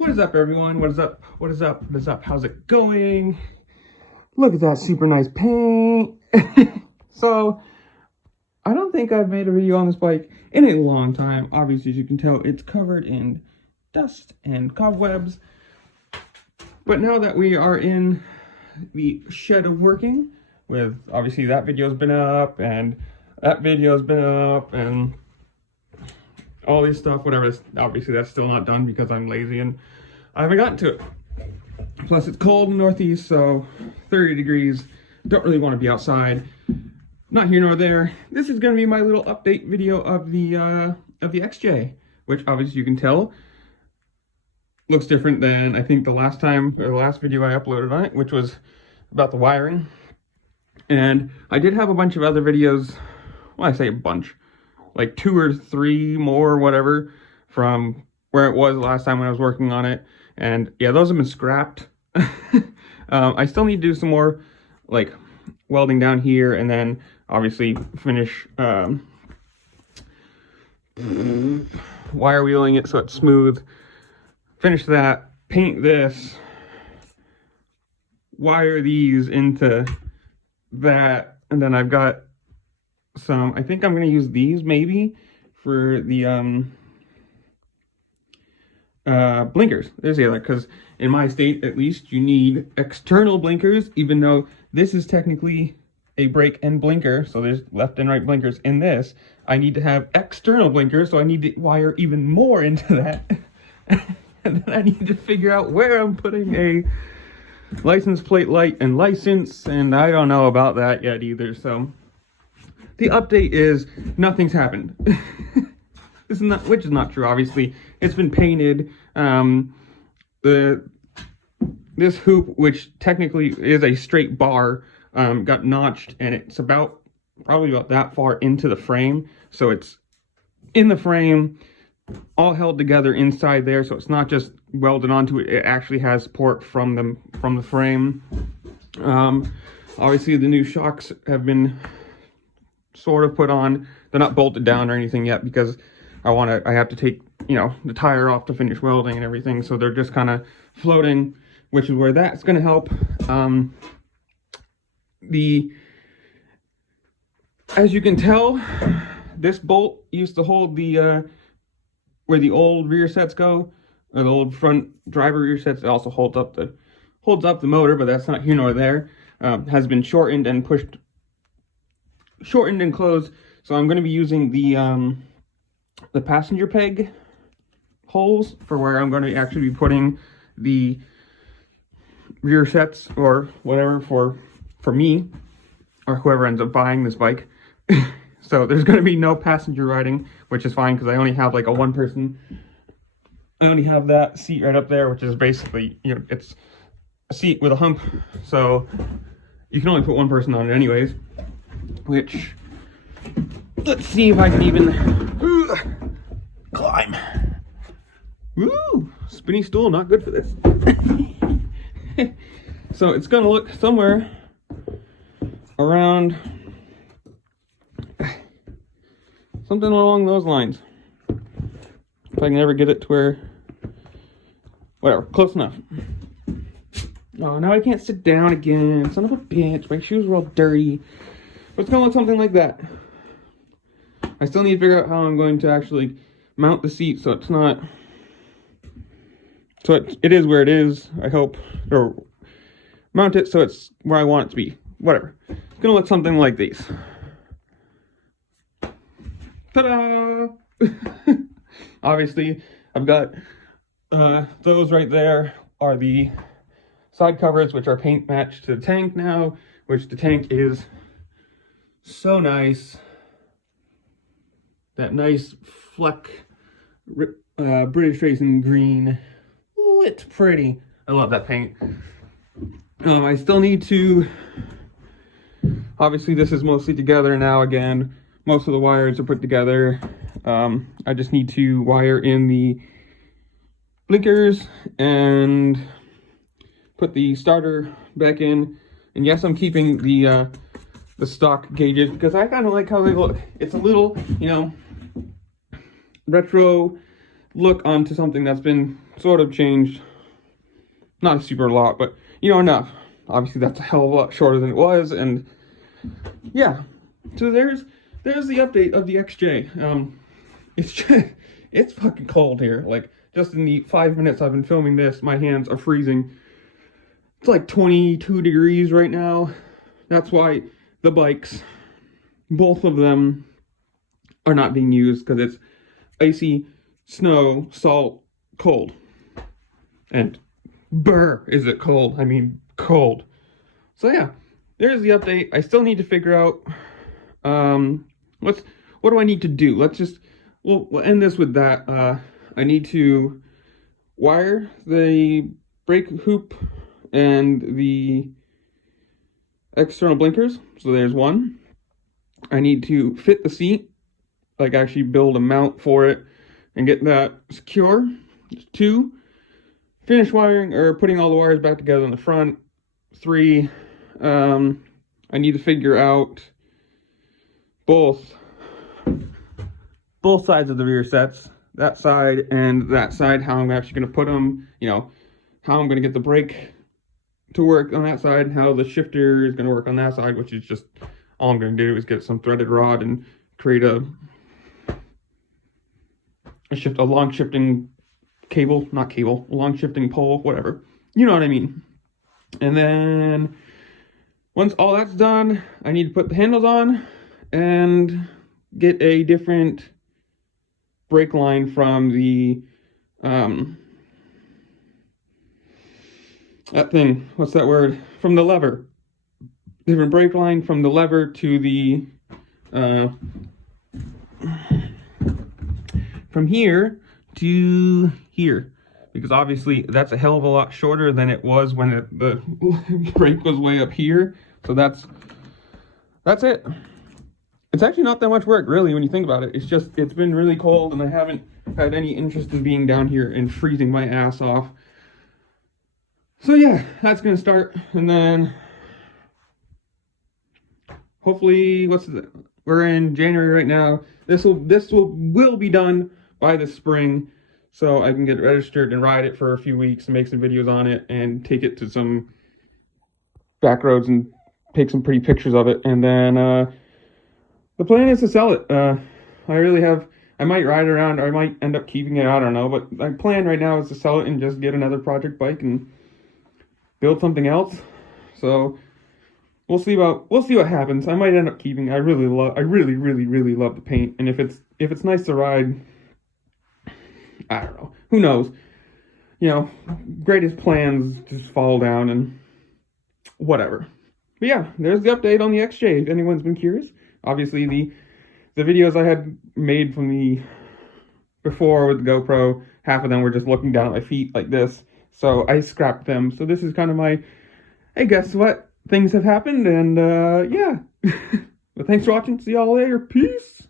What is up, everyone? What is up? What is up? What is up? How's it going? Look at that super nice paint. So, I don't think I've made a video on this bike in a long time. Obviously, as you can tell, it's covered in dust and cobwebs. But now that we are in the shed of working, with obviously that video's been up, and that video's been up, and all this stuff, whatever. Obviously, that's still not done because I'm lazy and I haven't gotten to it. Plus, it's cold in the Northeast, so 30 degrees. Don't really want to be outside. Not here nor there. This is going to be my little update video of the XJ, which obviously you can tell looks different than I think the last video I uploaded on it, which was about the wiring. And I did have a bunch of other videos. Well, I say a bunch, like 2 or 3 more, whatever, from where it was last time when I was working on it. And yeah, those have been scrapped. I still need to do some more like welding down here, and then obviously finish wire wheeling it so it's smooth. Finish that, paint this, wire these into that, and then I've got some, I think I'm going to use these maybe for the blinkers. There's the other, because in my state at least you need external blinkers, even though this is technically a brake and blinker, so there's left and right blinkers in this. I need to have external blinkers, so I need to wire even more into that. And then I need to figure out where I'm putting a license plate light and license, and I don't know about that yet either. So the update is nothing's happened. Which is not true, obviously. It's been painted. This hoop, which technically is a straight bar, got notched, and it's probably about that far into the frame. So it's in the frame, all held together inside there. So it's not just welded onto it. It actually has support from the frame. Obviously, the new shocks have been sort of put on. They're not bolted down or anything yet because I have to take, the tire off to finish welding and everything. So they're just kind of floating, which is where that's going to help. As you can tell, this bolt used to hold the, where the old rear sets go, or the old front driver rear sets. It also holds up the motor, but that's not here nor there. Has been shortened and closed. So I'm going to be using the passenger peg holes for where I'm going to actually be putting the rear sets or whatever for me or whoever ends up buying this bike. So there's going to be no passenger riding, which is fine because I only have like a one person. I only have that seat right up there, which is basically, it's a seat with a hump. So you can only put one person on it anyways, which, let's see if I can even climb. Woo! Spinny stool, not good for this. So it's gonna look somewhere around something along those lines. If I can ever get it to where, whatever, close enough. Oh, now I can't sit down again. Son of a bitch, my shoes are all dirty. But it's gonna look something like that. I still need to figure out how I'm going to actually mount the seat so it's not, so it is where it is, I hope, or mount it so it's where I want it to be. Whatever. It's gonna look something like these. Ta-da! Obviously, I've got those right there are the side covers, which are paint matched to the tank now, which the tank is so nice. That nice fleck British racing green. Ooh, it's pretty. I love that paint. I still need to, obviously this is mostly together now again. Most of the wires are put together. I just need to wire in the blinkers and put the starter back in. And yes, I'm keeping the stock gauges because I kind of like how they look. It's a little, retro look onto something that's been sort of changed. Not a super lot, but, you know, enough. Obviously, that's a hell of a lot shorter than it was, and yeah. So there's the update of the XJ. It's just, it's fucking cold here. Like, just in the 5 minutes I've been filming this, my hands are freezing. It's like 22 degrees right now. That's why the bikes, both of them, are not being used, because it's icy, snow, salt, cold. And brr, is it cold? I mean, cold. So yeah, there's the update. I still need to figure out what do I need to do. We'll end this with that. I need to wire the brake hoop and the external blinkers. So there's one. I need to fit the seat, like actually build a mount for it and get that secure. Two, finish wiring or putting all the wires back together in the front. Three, I need to figure out both sides of the rear sets, that side and that side, how I'm actually going to put them, you know, how I'm going to get the brake to work on that side, how the shifter is going to work on that side, which is just, all I'm going to do is get some threaded rod and create a long shifting cable, not cable, a long shifting pole, whatever. You know what I mean. And then once all that's done, I need to put the handles on and get a different brake line from the that thing, what's that word, from the lever. Different brake line from the lever to the from here to here, because obviously that's a hell of a lot shorter than it was when the brake was way up here. So that's it. It's actually not that much work, really, when you think about it. It's just, it's been really cold, and I haven't had any interest in being down here and freezing my ass off. So yeah, that's gonna start, and then hopefully, we're in January right now. This will be done by the spring, so I can get it registered and ride it for a few weeks and make some videos on it and take it to some back roads and take some pretty pictures of it. And then the plan is to sell it. I might ride it around, or I might end up keeping it, I don't know, but my plan right now is to sell it and just get another project bike and build something else. So we'll see what happens. I might end up keeping. I really love the paint, and if it's nice to ride, I don't know. Who knows? You know, greatest plans just fall down and whatever. But yeah, there's the update on the XJ, if anyone's been curious. Obviously, the videos I had made from the before with the GoPro, half of them were just looking down at my feet like this. So I scrapped them. So this is kind of my, hey, guess what? Things have happened, and yeah. But thanks for watching. See y'all later. Peace.